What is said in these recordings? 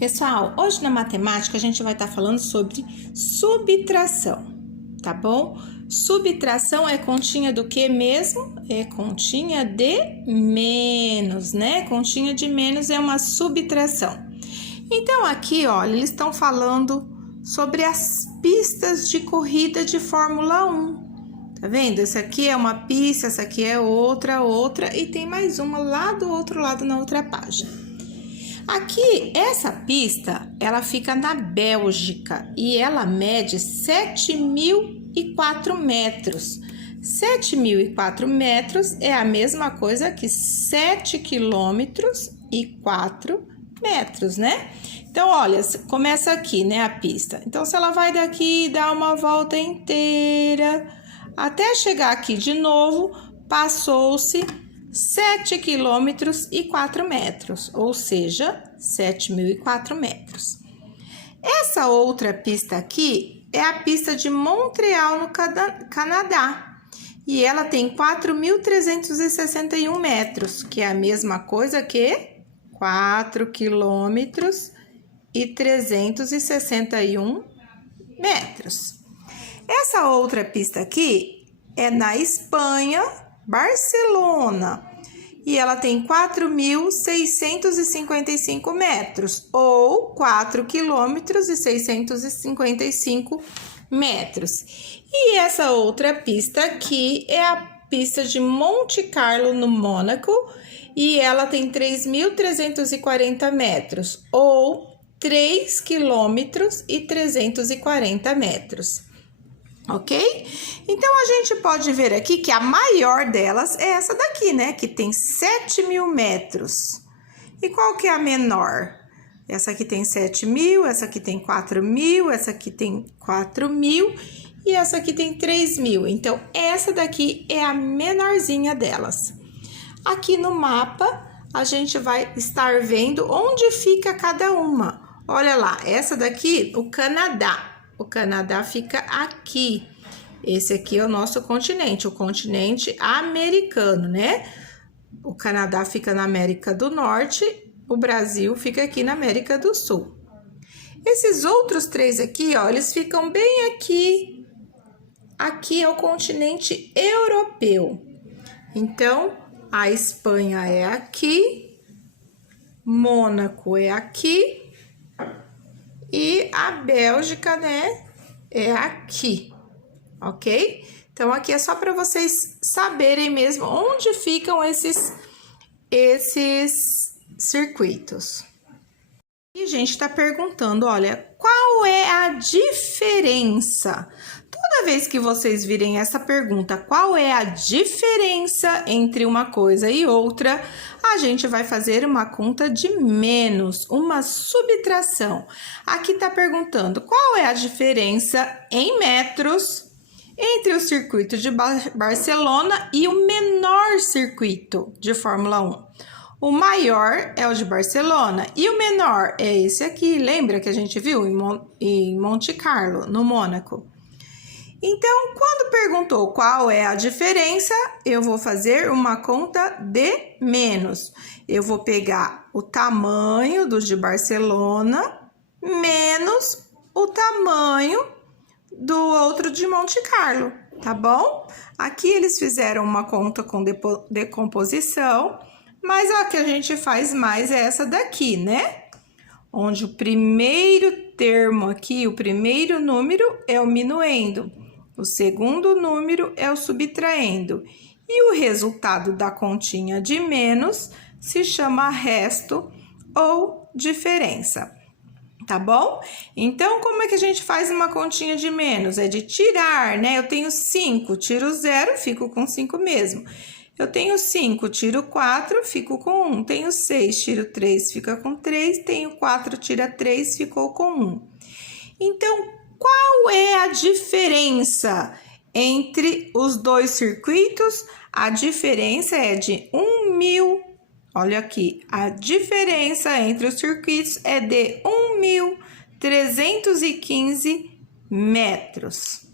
Pessoal, hoje na matemática a gente vai estar falando sobre subtração, tá bom? Subtração é continha do que mesmo? É continha de menos, né? Continha de menos é uma subtração. Então aqui, olha, eles estão falando sobre as pistas de corrida de Fórmula 1. Tá vendo? Essa aqui é uma pista, essa aqui é outra e tem mais uma lá do outro lado na outra página. Aqui, essa pista, ela fica na Bélgica e ela mede 7.004 metros. 7.004 metros é a mesma coisa que 7 quilômetros e 4 metros, né? Então, olha, começa aqui, né, a pista. Então, se ela vai daqui e dá uma volta inteira, até chegar aqui de novo, passou-se 7 quilômetros e 4 metros, ou seja, 7.004 metros. Essa outra pista aqui é a pista de Montreal, no Canadá, e ela tem 4.361 metros, que é a mesma coisa que 4 quilômetros e 361 metros. Essa outra pista aqui é na Espanha, Barcelona, e ela tem 4.655 metros, ou 4 quilômetros e 655 metros. E essa outra pista aqui é a pista de Monte Carlo, no Mônaco, e ela tem 3.340 metros, ou 3 quilômetros e 340 metros. Ok? Então, a gente pode ver aqui que a maior delas é essa daqui, né? Que tem 7.000 metros. E qual que é a menor? Essa aqui tem 7.000, essa aqui tem 4.000, essa aqui tem 4.000 e essa aqui tem 3.000. Então, essa daqui é a menorzinha delas. Aqui no mapa, a gente vai estar vendo onde fica cada uma. Olha lá, essa daqui, o Canadá. O Canadá fica aqui. Esse aqui é o nosso continente, o continente americano, né? O Canadá fica na América do Norte, o Brasil fica aqui na América do Sul. Esses outros três aqui, ó, eles ficam bem aqui. Aqui é o continente europeu. Então, a Espanha é aqui, Mônaco é aqui. E a Bélgica, né, é aqui, ok? Então, aqui é só para vocês saberem mesmo onde ficam esses circuitos. E a gente está perguntando, olha, qual é a diferença? Toda vez que vocês virem essa pergunta, qual é a diferença entre uma coisa e outra, a gente vai fazer uma conta de menos, uma subtração. Aqui está perguntando qual é a diferença em metros entre o circuito de Barcelona e o menor circuito de Fórmula 1. O maior é o de Barcelona e o menor é esse aqui. Lembra que a gente viu em Monte Carlo, no Mônaco? Então, quando perguntou qual é a diferença, eu vou fazer uma conta de menos. Eu vou pegar o tamanho do de Barcelona menos o tamanho do outro de Monte Carlo, tá bom? Aqui eles fizeram uma conta com decomposição, mas a que a gente faz mais é essa daqui, né? Onde o primeiro termo aqui, o primeiro número é o minuendo. O segundo número é o subtraendo. E o resultado da continha de menos se chama resto ou diferença. Tá bom? Então, como é que a gente faz uma continha de menos? É de tirar, né? Eu tenho 5, tiro 0, fico com 5 mesmo. Eu tenho 5, tiro 4, fico com 1. Tenho 6, tiro 3, fica com 3. Tenho 4, tira 3, ficou com 1. Então, qual é a diferença entre os dois circuitos? A diferença é de 1.000. Olha aqui, a diferença entre os circuitos é de 1.315 metros.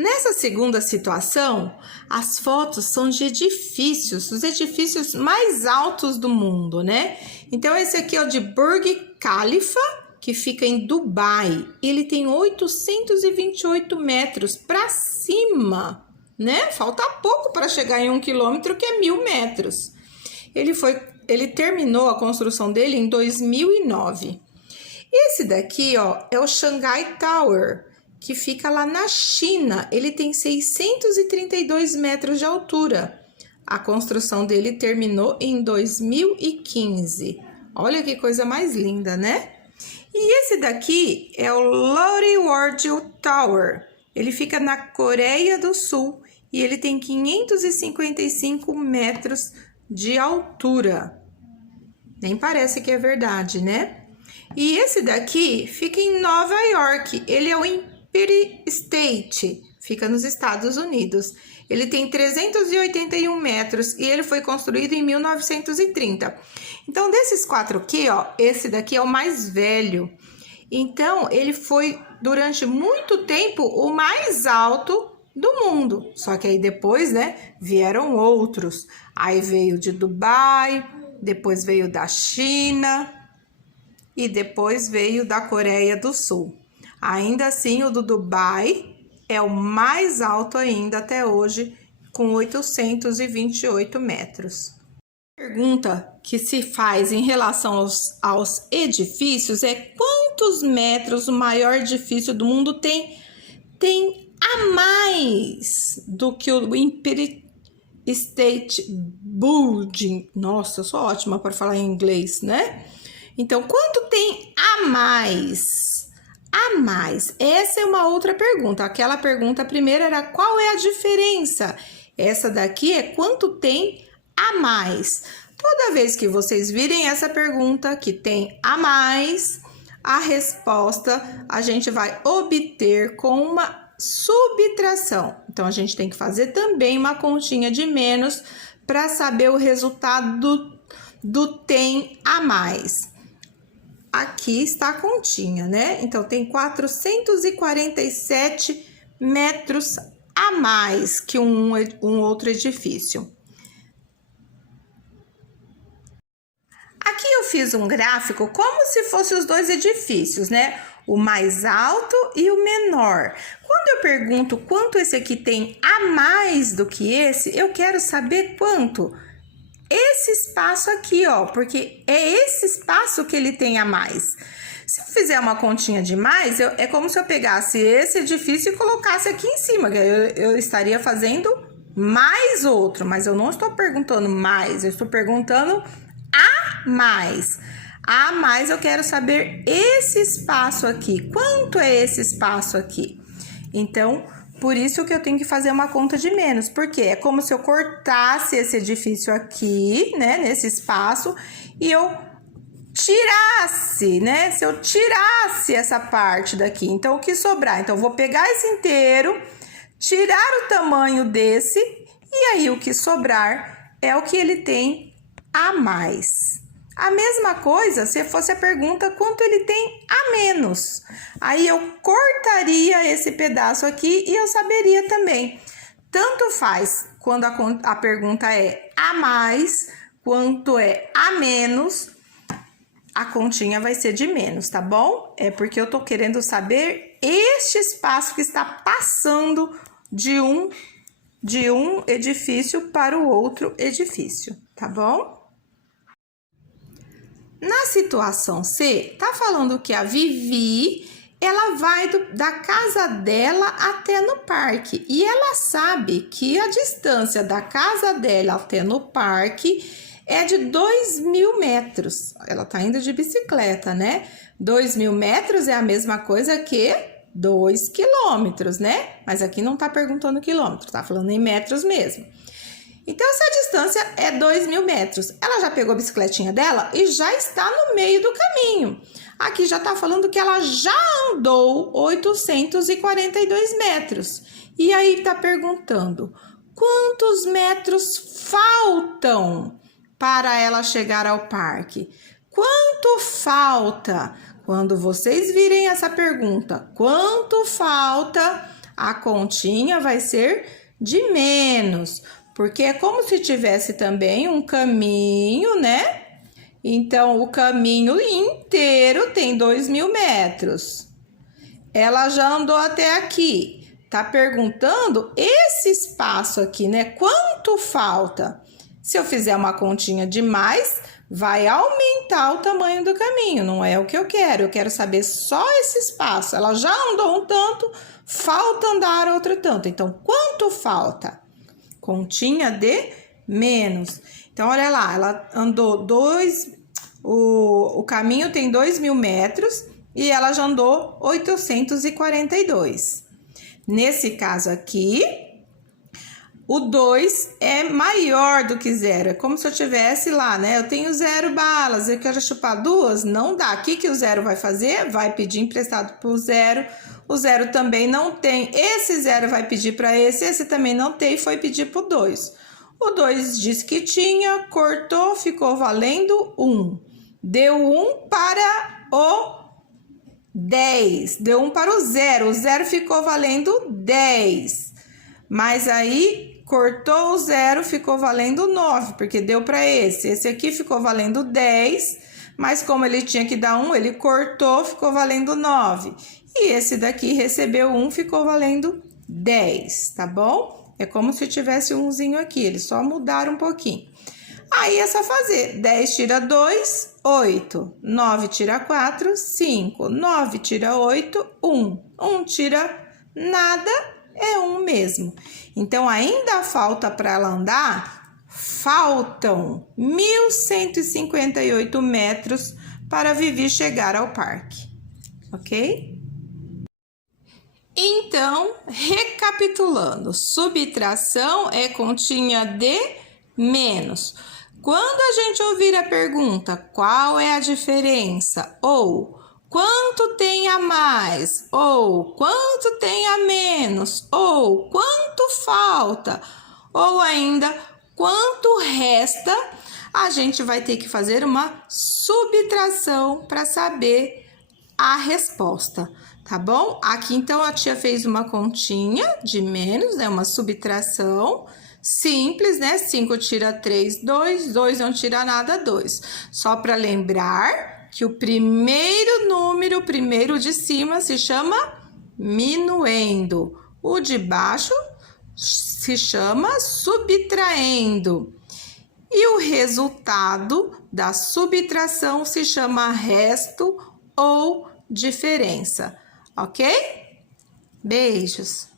Nessa segunda situação, as fotos são de edifícios, os edifícios mais altos do mundo, né? Então, esse aqui é o de Burj Khalifa, que fica em Dubai. Ele tem 828 metros para cima, né? Falta pouco para chegar em 1 quilômetro, que é 1.000 metros. Ele terminou a construção dele em 2009. Esse daqui, ó, é o Shanghai Tower, que fica lá na China. Ele tem 632 metros de altura. A construção dele terminou em 2015. Olha que coisa mais linda, né? E esse daqui é o Lotte-World Tower. Ele fica na Coreia do Sul e ele tem 555 metros de altura. Nem parece que é verdade, né? E esse daqui fica em Nova York. Ele é o Empire State, fica nos Estados Unidos. Ele tem 381 metros e ele foi construído em 1930. Então, desses 4 aqui, ó, esse daqui é o mais velho. Então, ele foi, durante muito tempo, o mais alto do mundo. Só que aí depois, né, vieram outros. Aí veio de Dubai, depois veio da China e depois veio da Coreia do Sul. Ainda assim, o do Dubai é o mais alto ainda até hoje, com 828 metros. A pergunta que se faz em relação aos edifícios é quantos metros o maior edifício do mundo tem a mais do que o Empire State Building. Nossa, eu sou ótima para falar em inglês, né? Então, quanto tem a mais? A mais. Essa é uma outra pergunta. Aquela pergunta primeira era qual é a diferença? Essa daqui é quanto tem a mais. Toda vez que vocês virem essa pergunta que tem a mais, a resposta a gente vai obter com uma subtração. Então, a gente tem que fazer também uma continha de menos para saber o resultado do tem a mais. Aqui está a continha, né? Então, tem 447 metros a mais que um outro edifício. Aqui eu fiz um gráfico como se fossem os dois edifícios, né? O mais alto e o menor. Quando eu pergunto quanto esse aqui tem a mais do que esse, eu quero saber quanto. Esse espaço aqui, ó, porque é esse espaço que ele tem a mais. Se eu fizer uma continha de mais, é como se eu pegasse esse edifício e colocasse aqui em cima. Eu estaria fazendo mais outro, mas eu não estou perguntando mais, eu estou perguntando a mais. A mais eu quero saber esse espaço aqui. Quanto é esse espaço aqui? Então, por isso que eu tenho que fazer uma conta de menos, porque é como se eu cortasse esse edifício aqui, né, nesse espaço, e eu tirasse, né, se eu tirasse essa parte daqui, então o que sobrar? Então, eu vou pegar esse inteiro, tirar o tamanho desse, e aí o que sobrar é o que ele tem a mais. A mesma coisa se fosse a pergunta quanto ele tem a menos. Aí eu cortaria esse pedaço aqui e eu saberia também. Tanto faz quando a pergunta é a mais, quanto é a menos, a continha vai ser de menos, tá bom? É porque eu tô querendo saber este espaço que está passando de um edifício para o outro edifício, tá bom? Na situação C, tá falando que a Vivi, ela vai da casa dela até no parque. E ela sabe que a distância da casa dela até no parque é de 2.000 metros. Ela tá indo de bicicleta, né? 2.000 metros é a mesma coisa que 2 quilômetros, né? Mas aqui não tá perguntando quilômetro, tá falando em metros mesmo. Então, se a distância é 2.000 metros, ela já pegou a bicicletinha dela e já está no meio do caminho. Aqui já está falando que ela já andou 842 metros. E aí está perguntando, quantos metros faltam para ela chegar ao parque? Quanto falta? Quando vocês virem essa pergunta, quanto falta? a continha vai ser de menos, porque é como se tivesse também um caminho, né? Então, o caminho inteiro tem 2.000 metros. Ela já andou até aqui. Tá perguntando esse espaço aqui, né? Quanto falta? Se eu fizer uma continha demais, vai aumentar o tamanho do caminho. Não é o que eu quero saber só esse espaço. Ela já andou um tanto, falta andar outro tanto. Então, quanto falta? Continha de menos. Então, olha lá, ela andou o caminho tem 2.000 metros e ela já andou 842. Nesse caso aqui, o 2 é maior do que 0. É como se eu tivesse lá, né? Eu tenho 0 balas, eu quero chupar 2, não dá. O que o 0 vai fazer? Vai pedir emprestado pro 0. O 0 também não tem. Esse 0 vai pedir para esse também não tem e foi pedir pro 2. O 2 disse que tinha, cortou, ficou valendo 1. Deu 1 para o 10, deu 1 para o 0 ficou valendo 10, mas aí cortou o 0, ficou valendo 9, porque deu para esse aqui ficou valendo 10, mas como ele tinha que dar 1, ele cortou, ficou valendo 9, e esse daqui recebeu 1, ficou valendo 10, tá bom? É como se tivesse um umzinho aqui, eles só mudaram um pouquinho. Aí é só fazer, 10 tira 2, 8, 9 tira 4, 5, 9 tira 8, 1, 1 tira nada, é 1 mesmo. Então, ainda falta para ela andar, faltam 1.158 metros para Vivi chegar ao parque, ok? Então, recapitulando, subtração é continha de menos. Quando a gente ouvir a pergunta, qual é a diferença? Ou, quanto tem a mais? Ou, quanto tem a menos? Ou, quanto falta? Ou ainda, quanto resta? A gente vai ter que fazer uma subtração para saber a resposta, tá bom? Aqui, então, a tia fez uma continha de menos, né? Uma subtração simples, né? 5 tira 3, 2, 2 não tira nada, 2. Só para lembrar que o primeiro número, o primeiro de cima, se chama minuendo. O de baixo se chama subtraindo. E o resultado da subtração se chama resto ou diferença, ok? Beijos!